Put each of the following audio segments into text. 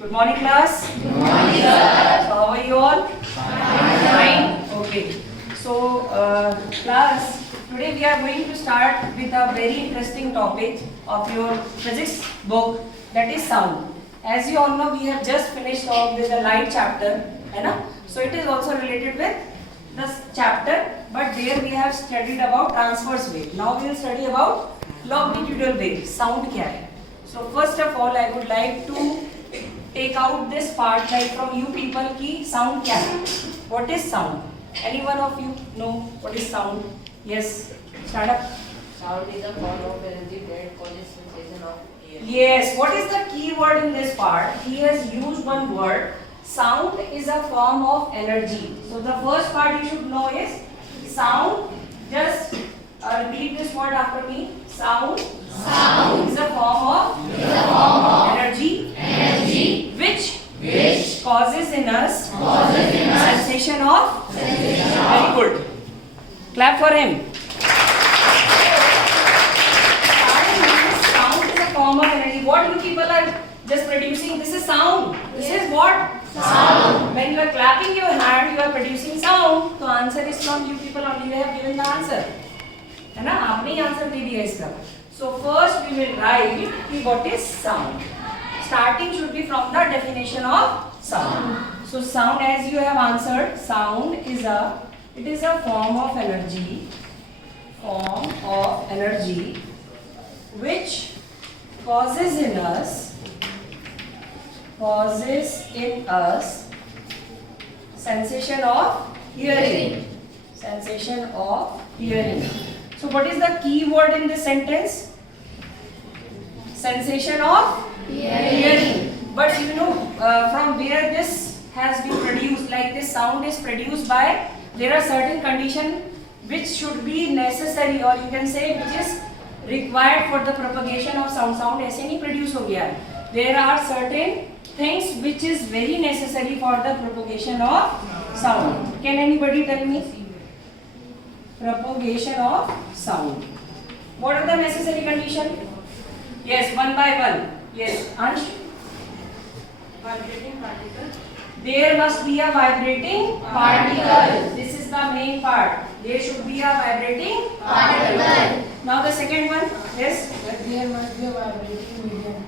Good morning, class. Good morning, sir. So, how are you all? Fine. Okay. So, class, today we are going to start with a very interesting topic of your physics book, that is sound. As you all know, we have just finished off with the light chapter, है ना? So, it is also related with this chapter, but there we have studied about transverse wave. Now we will study about longitudinal wave. Sound क्या है? So, first of all, I would like to take out this part like from you people ki sound kya hai? What is sound? Any one of you know what is sound? Yes, start up. Sound is a form of energy that causes sensation of ear. Yes, what is the key word in this part? He has used one word. Sound is a form of energy. So the first part you should know is sound. Just repeat this word after me. Sound. Sound is a form of energy. Which causes in us sensation of very good. Clap for him. Sound is a form of energy. What you people are just producing, this is sound. This is what? Sound. When you are clapping your hand, you are producing sound. So answer is from you people only. You have given the answer. है ना? आपने ही answer दे दिया इसका. So first we will write what is sound. Starting should be from the definition of sound. So sound, as you have answered, sound is a form of energy, which causes in us sensation of hearing. So what is the key word in this sentence? Sensation of hearing. But you know from where this has been produced, like this sound is produced by, there are certain conditions which should be necessary, or you can say which is required for the propagation of sound. Sound ऐसे नहीं produce हो गया. There are certain things which is very necessary for the propagation of sound. Can anybody tell me? Propagation of sound. What are the necessary conditions? Yes, one by one. Yes, Ansh. Vibrating particle. There must be a vibrating particle. This is the main part. There should be a vibrating particle. Now the second one. Yes. There must be a vibrating medium.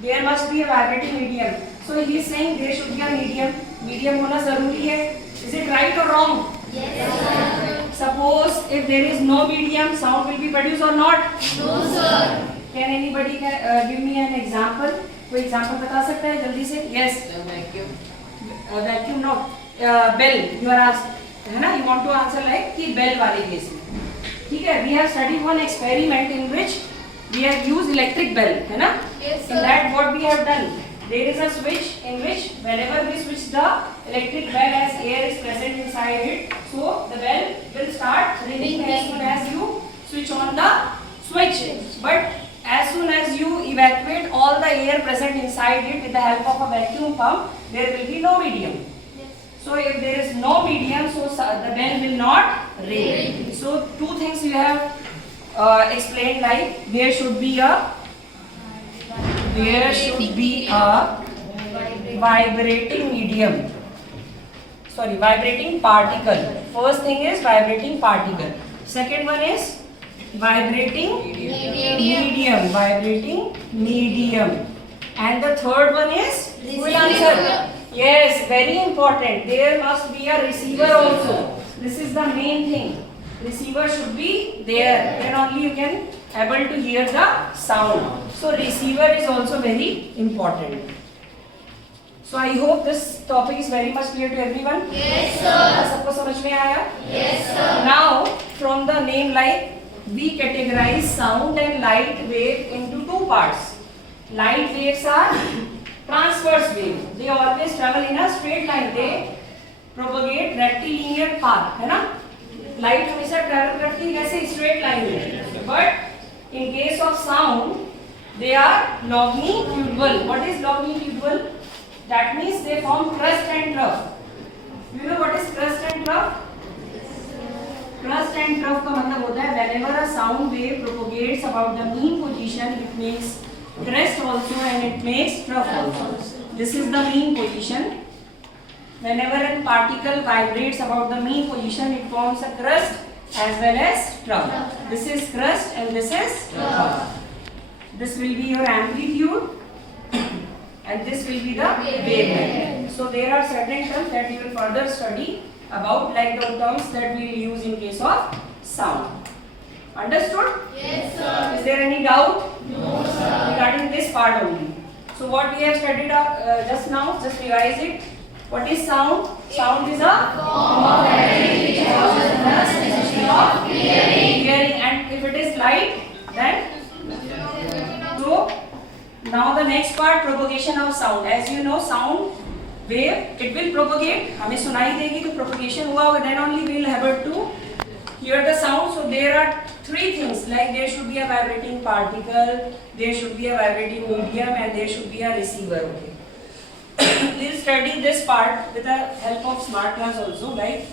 There must be a vibrating medium. So he is saying there should be a medium. Medium होना जरूरी है. Is it right or wrong? Yes, sir. Suppose if there is no medium, sound will be produced or not? No, sir. Can anybody give me an example? कोई example बता सकता है जल्दी से? Yes. The vacuum. Vacuum no. Bell. You are asked. है ना? You want to answer like कि bell वाले केस में. ठीक है? We have studied one experiment in which we have used electric bell. है ना? Yes, sir. In that what we have done? There is a switch in which whenever we switch the electric bell, as air is present inside it, so the bell will start ringing as soon as you switch on the switch. But as soon as you evacuate all the air present inside it with the help of a vacuum pump, there will be no medium. So if there is no medium, so the bell will not ring. So two things you have explained, like there should be a vibrating medium. Sorry, vibrating particle. First thing is vibrating particle. Second one is vibrating medium. Vibrating medium. And the third one is, who will answer? Yes, very important. There must be a receiver also. This is the main thing. Receiver should be there. Then only you can able to hear the sound. So receiver is also very important. So I hope this topic is very much clear to everyone. Yes, sir. सबको समझ में आया? Yes, sir. Now from the name, like we categorize sound and light wave into two parts. Light waves are transverse wave. They always travel in a straight line. They propagate rectilinear path, है ना? Light हमेशा travel करती है कैसे? Straight line में. But in case of sound, they are longitudinal. What is longitudinal? That means they form crest and trough. You know what is crest and trough? Crest and trough का मतलब होता है whenever a sound wave propagates about the mean position, it makes crest also and it makes trough also. this is the mean position. Whenever a particle vibrates about the mean position, it forms a crust as well as trough. This is crust and this is trough. This will be your amplitude and this will be the wavelength. So there are certain terms that we will further study about, like the terms that we will use in case of sound. Understood? Yes, sir. Is there any doubt? No, sir. Regarding this part only. So what we have studied just now, just revise it. What is sound? Sound is a form of energy which causes the necessity of hearing. And if it is light, then so now the next part, propagation of sound. As you know, sound wave, it will propagate. हमें सुनाई देगी तो propagation हुआ होगा. Then only we will be able to hear the sound. So there are three things, like there should be a vibrating particle, there should be a vibrating medium, and there should be a receiver. Okay. We'll study this part with the help of smart class also, right?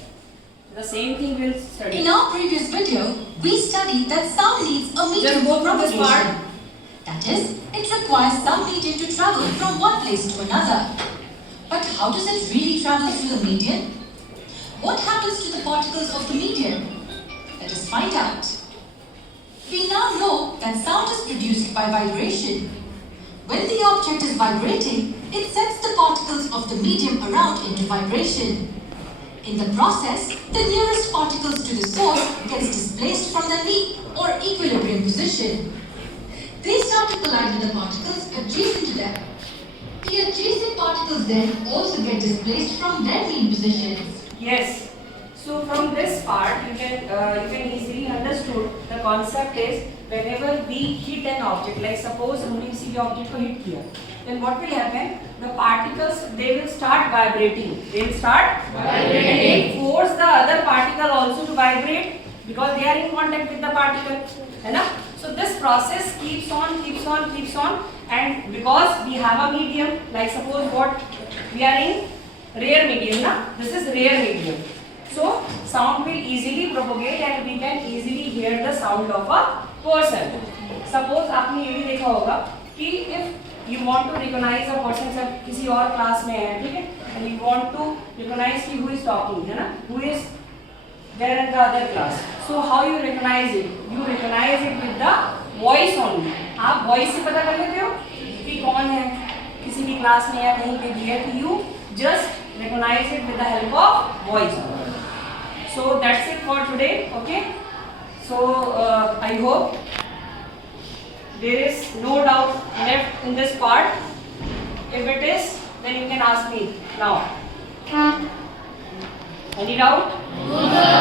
The same thing we'll study. In our previous video, we studied that sound needs a medium Just go for through this part. propagation. That is, it requires some medium to travel from one place to another. But how does it really travel through the medium? What happens to the particles of the medium? Let us find out. We now know that sound is produced by vibration. When the object is vibrating, it sets the particles of the medium around into vibration. In the process, the nearest particles to the source gets displaced from the mean or equilibrium position. They start to collide with the particles adjacent to them. The adjacent particles then also get displaced from their mean positions. Yes. So from this part, you can easily understood. The concept is whenever we hit an object, like suppose हमने किसी भी object को hit किया, then what will happen? The particles, they will start vibrating. They will start vibrating. And they force the other particle also to vibrate because they are in contact with the particle, है ना? So this process keeps on, and because we have a medium, like suppose what we are in rare medium, na? This is rare medium. So sound will easily propagate and we can easily hear the sound of a person. Suppose आपने ये भी देखा होगा कि if you want to recognize a person, सब किसी और class में है, ठीक है? And you want to recognize कि who is talking, है ना? Who is there in the other class. So how you recognize it? You recognize it with the voice only. आप voice से पता कर लेते हो कि कौन है, किसी भी class में या कहीं पे भी है, तो you just recognize it with the help of voice. So that's it for today. Okay. So I hope there is no doubt left in this part. If it is, then you can ask me now. Any doubt? No, sir.